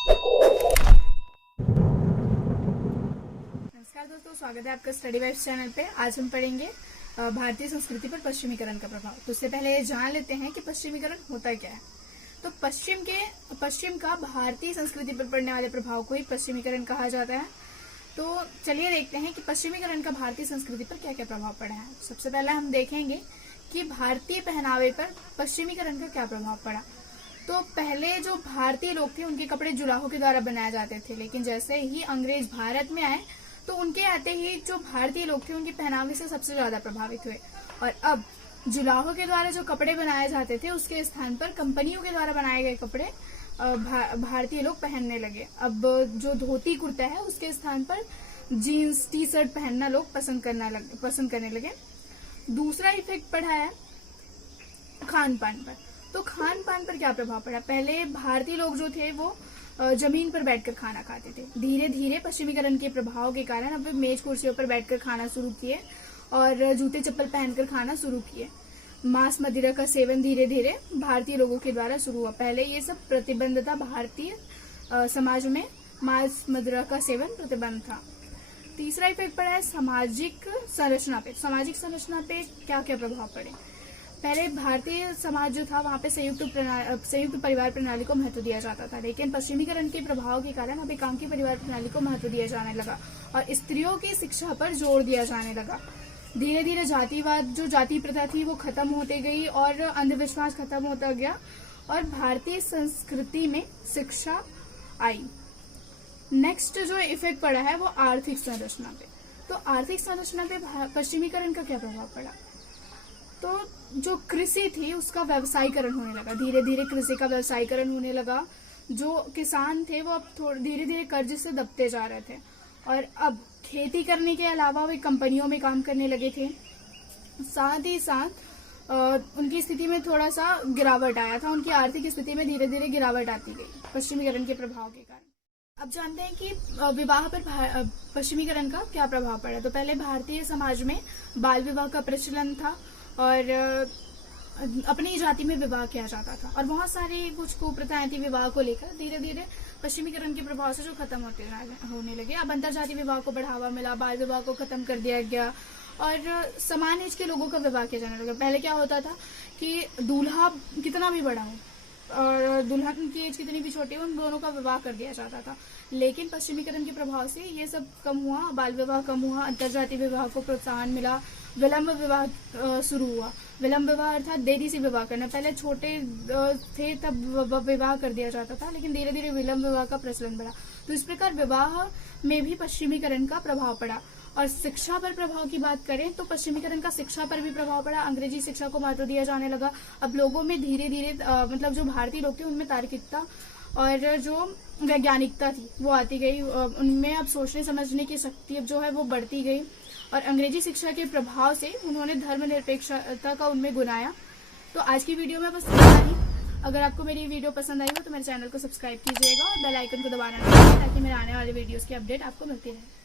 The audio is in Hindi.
नमस्कार दोस्तों, स्वागत है आपका स्टडी वाइब्स चैनल पे। आज हम पढ़ेंगे भारतीय संस्कृति पर पश्चिमीकरण का प्रभाव। तो उससे पहले ये जान लेते हैं कि पश्चिमीकरण होता क्या है। तो पश्चिम का भारतीय संस्कृति पर पड़ने वाले प्रभाव को ही पश्चिमीकरण कहा जाता है। तो चलिए देखते हैं कि पश्चिमीकरण का भारतीय संस्कृति पर क्या क्या प्रभाव पड़ा है। सबसे पहले हम देखेंगे कि भारतीय पहनावे पर पश्चिमीकरण का क्या प्रभाव पड़ा। तो पहले जो भारतीय लोग थे उनके कपड़े जुलाहों के द्वारा बनाए जाते थे, लेकिन जैसे ही अंग्रेज भारत में आए तो उनके आते ही जो भारतीय लोग थे उनके पहनावे से सबसे ज्यादा प्रभावित हुए और अब जुलाहों के द्वारा जो कपड़े बनाए जाते थे उसके स्थान पर कंपनियों के द्वारा बनाए गए कपड़े भारतीय लोग पहनने लगे। अब जो धोती कुर्ता है उसके स्थान पर जीन्स टी शर्ट पहनना लोग पसंद करने लगे। दूसरा इफेक्ट पड़ा है खान पान पर। तो खान पान पर क्या प्रभाव पड़ा। पहले भारतीय लोग जो थे वो जमीन पर बैठकर खाना खाते थे। धीरे धीरे पश्चिमीकरण के प्रभाव के कारण अब मेज कुर्सियों पर बैठकर खाना शुरू किए और जूते चप्पल पहनकर खाना शुरू किए। मांस मदिरा का सेवन धीरे धीरे भारतीय लोगों के द्वारा शुरू हुआ। पहले ये सब प्रतिबंध था, भारतीय समाज में मांस मदिरा का सेवन प्रतिबंध था। तीसरा इफेक्ट पड़ा है सामाजिक संरचना पे। सामाजिक संरचना पे क्या क्या प्रभाव पड़े। पहले भारतीय समाज जो था वहाँ पे संयुक्त परिवार प्रणाली को महत्व दिया जाता था, लेकिन पश्चिमीकरण के प्रभाव के कारण अब एकांकी परिवार प्रणाली को महत्व दिया जाने लगा और स्त्रियों की शिक्षा पर जोर दिया जाने लगा। धीरे धीरे जातिवाद, जो जाति प्रथा थी वो खत्म होते गई और अंधविश्वास खत्म होता गया और भारतीय संस्कृति में शिक्षा आई। नेक्स्ट जो इफेक्ट पड़ा है वो आर्थिक संरचना पे। तो आर्थिक संरचना पे पश्चिमीकरण का क्या प्रभाव पड़ा। तो जो कृषि थी उसका व्यवसायीकरण होने लगा। धीरे धीरे कृषि का व्यवसायीकरण होने लगा। जो किसान थे वो अब धीरे धीरे कर्ज से दबते जा रहे थे और अब खेती करने के अलावा वे कंपनियों में काम करने लगे थे। साथ ही साथ उनकी स्थिति में थोड़ा सा गिरावट आया था। उनकी आर्थिक स्थिति में धीरे धीरे गिरावट आती गई पश्चिमीकरण के प्रभाव के कारण। अब जानते हैं कि विवाह पर पश्चिमीकरण का क्या प्रभाव पड़ा। तो पहले भारतीय समाज में बाल विवाह का प्रचलन था और अपनी जाति में विवाह किया जाता था और बहुत सारी कुछ कुप्रथाएं थी विवाह को लेकर। धीरे धीरे पश्चिमीकरण के प्रभाव से जो खत्म होने लगे। अब अंतरजातीय विवाह को बढ़ावा मिला, बाल विवाह को खत्म कर दिया गया और समान एज के लोगों का विवाह किया जाने लगा। पहले क्या होता था कि दूल्हा कितना भी बड़ा हो और दुल्हन की एज कितनी भी छोटी हो, उन दोनों का विवाह कर दिया जाता था। लेकिन पश्चिमीकरण के प्रभाव से ये सब कम हुआ, बाल विवाह कम हुआ, अंतरजातीय विवाह को प्रोत्साहन मिला, विलंब विवाह शुरू हुआ। विलंब विवाह अर्थात देरी से विवाह करना। पहले छोटे थे तब विवाह कर दिया जाता था, लेकिन धीरे धीरे विलंब विवाह का प्रचलन बढ़ा। तो इस प्रकार विवाह में भी पश्चिमीकरण का प्रभाव पड़ा। और शिक्षा पर प्रभाव की बात करें तो पश्चिमीकरण का शिक्षा पर भी प्रभाव पड़ा। अंग्रेजी शिक्षा को महत्व दिया जाने लगा। अब लोगों में धीरे धीरे मतलब जो भारतीय लोग थे उनमें तार्किकता और जो वैज्ञानिकता थी वो आती गई। उनमें अब सोचने समझने की शक्ति अब जो है वो बढ़ती गई और अंग्रेजी शिक्षा के प्रभाव से उन्होंने धर्मनिरपेक्षता का उनमें गुनाया। तो आज की वीडियो में बस इतना ही। अगर आपको मेरी वीडियो पसंद आई हो तो मेरे चैनल को सब्सक्राइब कीजिएगा और बेल आइकन को दबाना ना भूलिए ताकि मेरे आने वाले वीडियोस की अपडेट आपको मिलती रहे।